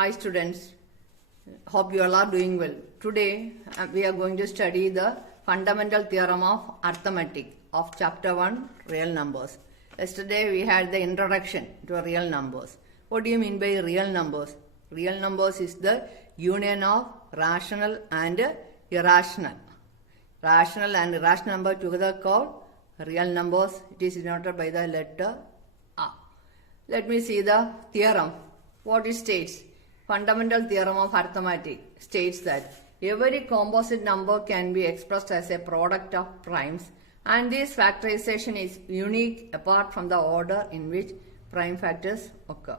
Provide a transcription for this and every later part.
Hi students, hope you all are doing well. Today we are going to study the fundamental theorem of arithmetic of chapter 1 real numbers. Yesterday we had the introduction to real numbers. What do you mean by real numbers? Real numbers is the union of rational and irrational. Rational and irrational number together called real numbers. It is denoted by the letter A. Let me see the theorem. What it states? Fundamental theorem of arithmetic states that every composite number can be expressed as a product of primes, and this factorization is unique apart from the order in which prime factors occur.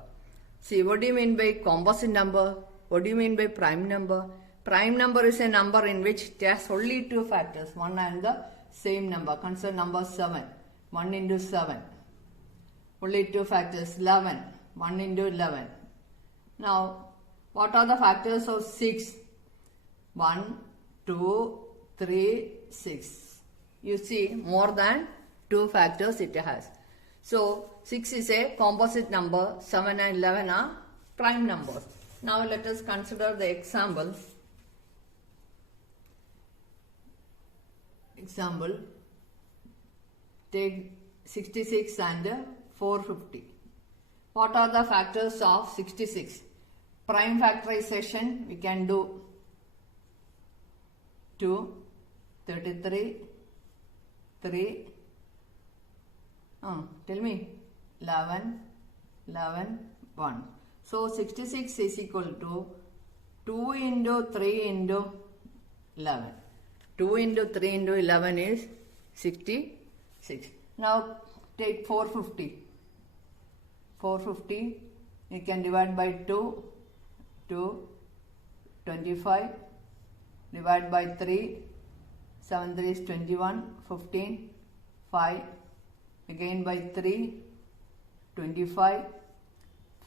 See, what do you mean by composite number? What do you mean by prime number? Prime number is a number in which it has only two factors, one and the same number. Consider number 7, 1 into 7. Only two factors, 11, 1 into 11. Now, what are the factors of 6? 1, 2, 3, 6. You see, more than two factors it has. So, 6 is a composite number, 7 and 11 are prime numbers. Now, let us consider the example. Example, take 66 and 450. What are the factors of 66? Prime factorization we can do 2, 33, 3, tell me, 11, 11, 1. So 66 is equal to 2 into 3 into 11. 2 into 3 into 11 is 66. Now take 450. 450 you can divide by 2, 25, divide by 3, 7 3 is 21, 15, 5, again by 3, 25,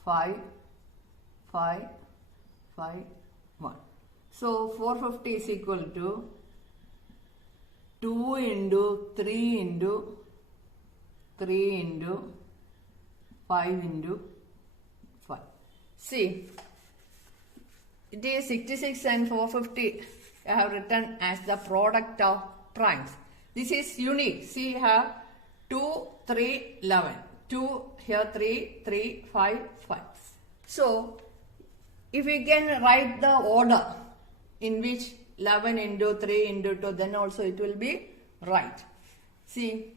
5, 5, 5, 1. So 450 is equal to 2 into 3 into 3 into 5 into 5. See, it is 66 and 450 I have written as the product of primes. This is unique. See here 2, 3, 11. 2, here 3, 3, 5, 5. So, if we can write the order in which 11 into 3 into 2, then also it will be right. See,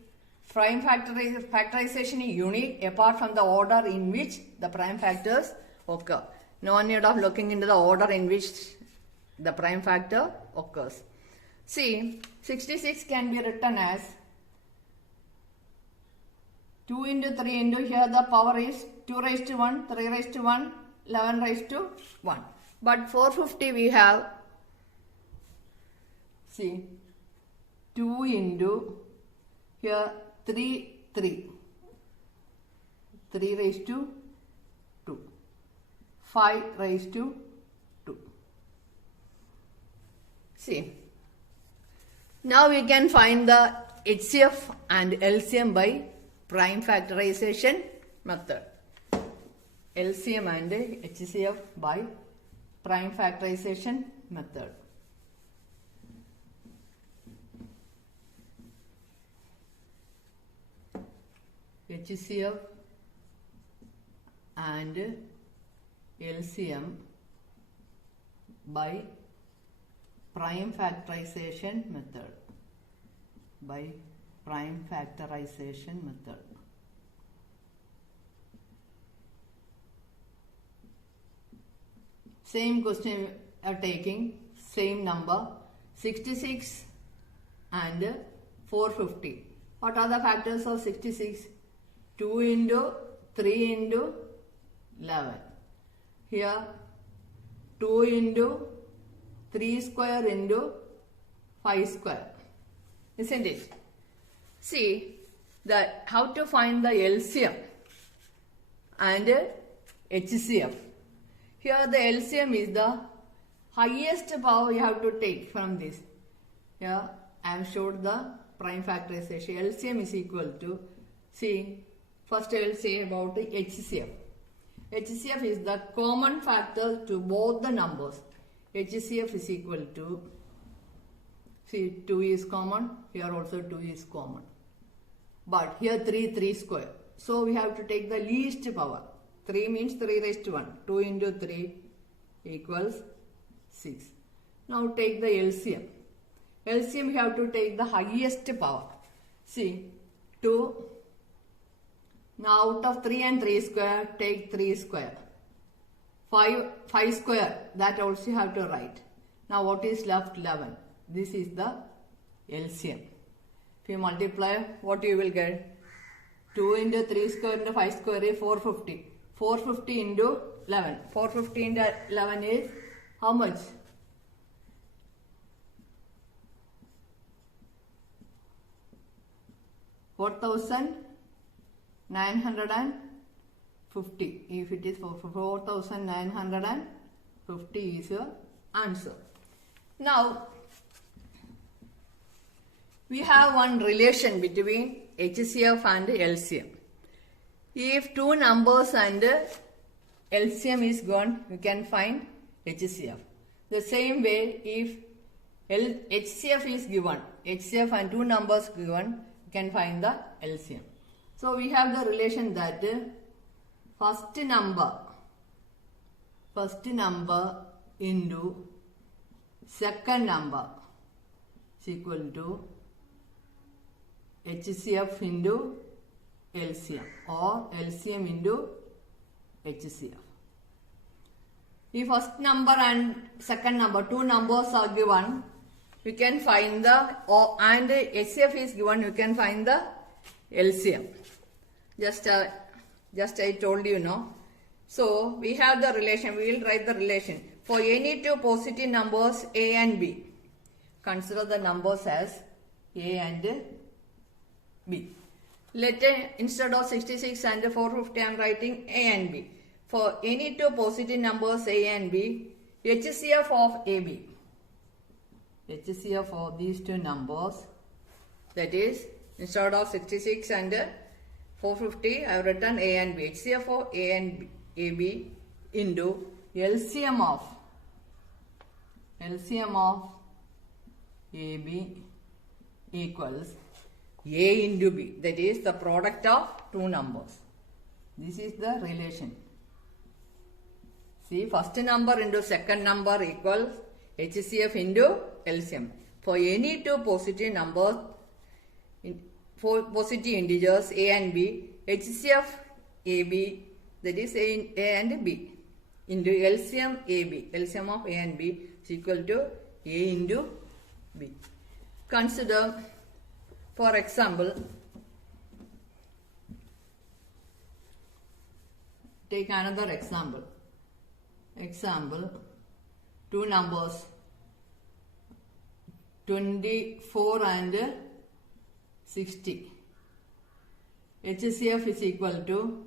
prime factorization is unique apart from the order in which the prime factors occur. No need of looking into the order in which the prime factor occurs. See, 66 can be written as 2 into 3 into, here the power is 2 raised to 1, 3 raised to 1, 11 raised to 1. But 450 we have, see, 2 into, here 3, 3. 3 raised to 2. 5 raised to 2. See, now we can find the HCF and LCM by prime factorization method. LCM and HCF by prime factorization method. HCF and LCM by prime factorization method. By prime factorization method. Same question are taking, same number, 66 and 450. What are the factors of 66? 2 into 3 into 11. Here 2 into 3 square into 5 square. Isn't it? See, how to find the LCM and HCF. Here the LCM is the highest power you have to take from this. Here I have showed the prime factorization. LCM is equal to, see, first I will say about the HCF. HCF is the common factor to both the numbers. HCF is equal to, see, 2 is common, here also 2 is common. But here 3 square. So we have to take the least power. 3 means 3 raised to 1. 2 into 3 equals 6. Now take the LCM. LCM we have to take the highest power. See, 2. Now out of 3 and 3 square, take 3 square. 5 square, that also you have to write. Now what is left? 11. This is the LCM. If you multiply, what you will get? 2 into 3 square into 5 square is 450. 450 into 11. 450 into 11 is how much? 4,950. If it is 4,950 is your answer. Now, we have one relation between HCF and LCM. If two numbers and LCM is gone, you can find HCF. The same way, if HCF is given, HCF and two numbers given, you can find the LCM. So we have the relation that first number into second number is equal to HCF into LCM or LCM into HCF. If first number and second number, two numbers are given, we can find the, and HCF is given, you can find the LCM. Just I told you, no. So we have the relation, we will write the relation. For any two positive numbers A and B, consider the numbers as A and B. Let instead of 66 and 450 I am writing A and B. For any two positive numbers A and B, HCF of AB. HCF of these two numbers, that is instead of 66 and 450 I have written A and B. HCF of A and B, AB into LCM of AB equals A into B, that is the product of two numbers. This is the relation. See, first number into second number equals HCF into LCM. For any two positive numbers, for positive integers A and B, HCF AB, that is A and B, into LCM AB, LCM of A and B is equal to A into B. Consider, for example, take another example. Two numbers 24 and 60. HCF is equal to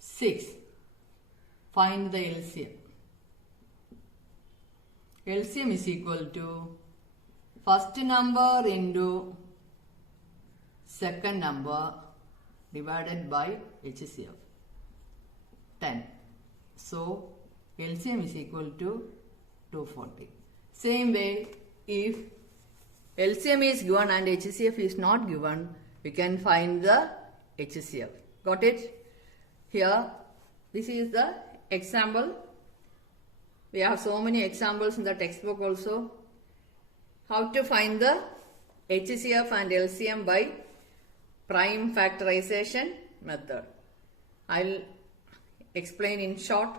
6. Find the LCM. LCM is equal to first number into second number divided by HCF, 10. So LCM is equal to 240. Same way, if LCM is given and HCF is not given, we can find the HCF. Got it? Here, this is the example. We have so many examples in the textbook also. How to find the HCF and LCM by prime factorization method. I'll explain in short.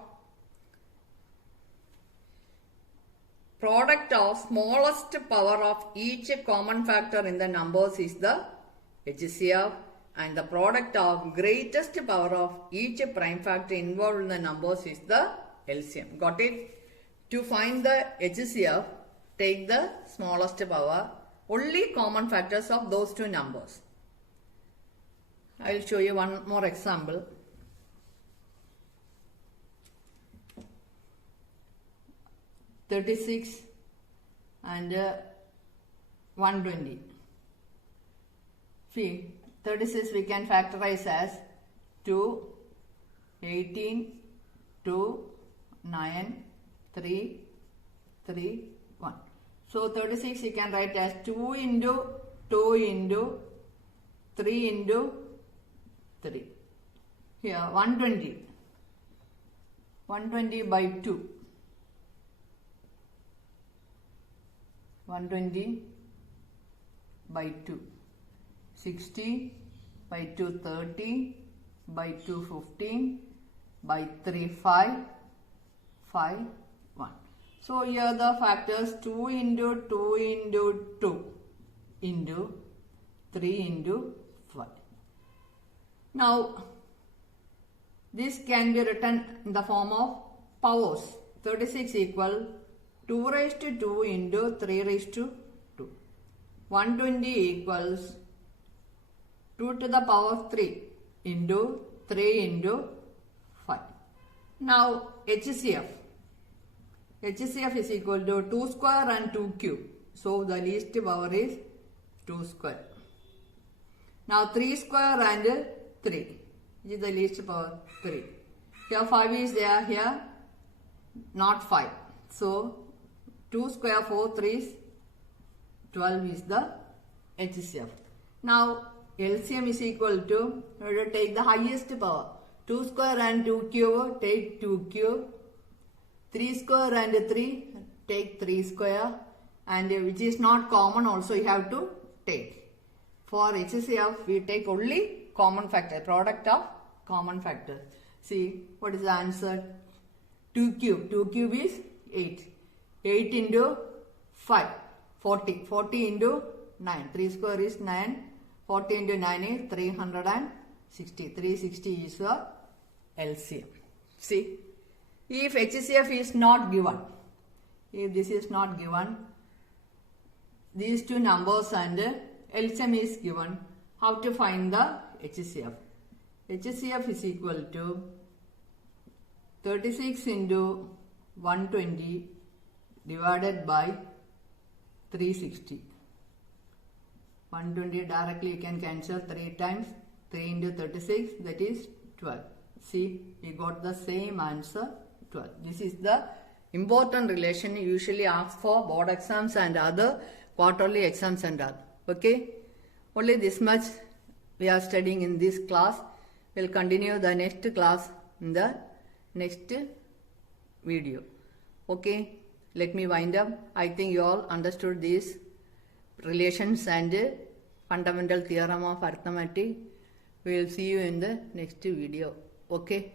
Product of smallest power of each common factor in the numbers is the HCF, and the product of greatest power of each prime factor involved in the numbers is the LCM. Got it? To find the HCF, take the smallest power, only common factors of those two numbers. I will show you one more example. (36) and 120. See, 36 we can factorize as 2, 18, 2, 9, 3, 3, 1. So 36 you can write as 2 into 2 into 3 into 3. Here 120. 120 by 2. 120 by 2. 60 by 2 30 by 2 15 by 3 5 5 1. So here the factors 2 into 2 into 2 into 3 into 5. Now this can be written in the form of powers. 36 equal 2 raised to 2 into 3 raised to 2. 120 equals 2 to the power 3 into 3 into 5. Now HCF. HCF is equal to 2 square and 2 cube. So the least power is 2 square. Now 3 square and 3. This is the least power 3. Here 5 is there, here not 5. So 2 square 4 3 is 12 is the HCF. Now LCM is equal to, take the highest power. 2 square and 2 cube, take 2 cube. 3 square and 3, take 3 square. And which is not common also you have to take. For HCF we take only common factor, product of common factors. See what is the answer? 2 cube. 2 cube is 8. 8 into 5, 40. 40 into 9. 3 square is 9. 40 into 9 is 360. 360 is the LCM. See, if HCF is not given, if this is not given, these two numbers and LCM is given, how to find the HCF? HCF is equal to 36 into 120 divided by 360. 120 directly you can cancel 3 times. 3 into 36, that is 12. See, we got the same answer, 12. This is the important relation usually asked for board exams and other quarterly exams and other. Okay, only this much we are studying in this class. We'll continue the next class in the next video. Okay, let me wind up. I think you all understood these relations and fundamental theorem of arithmetic. We will see you in the next video. Okay.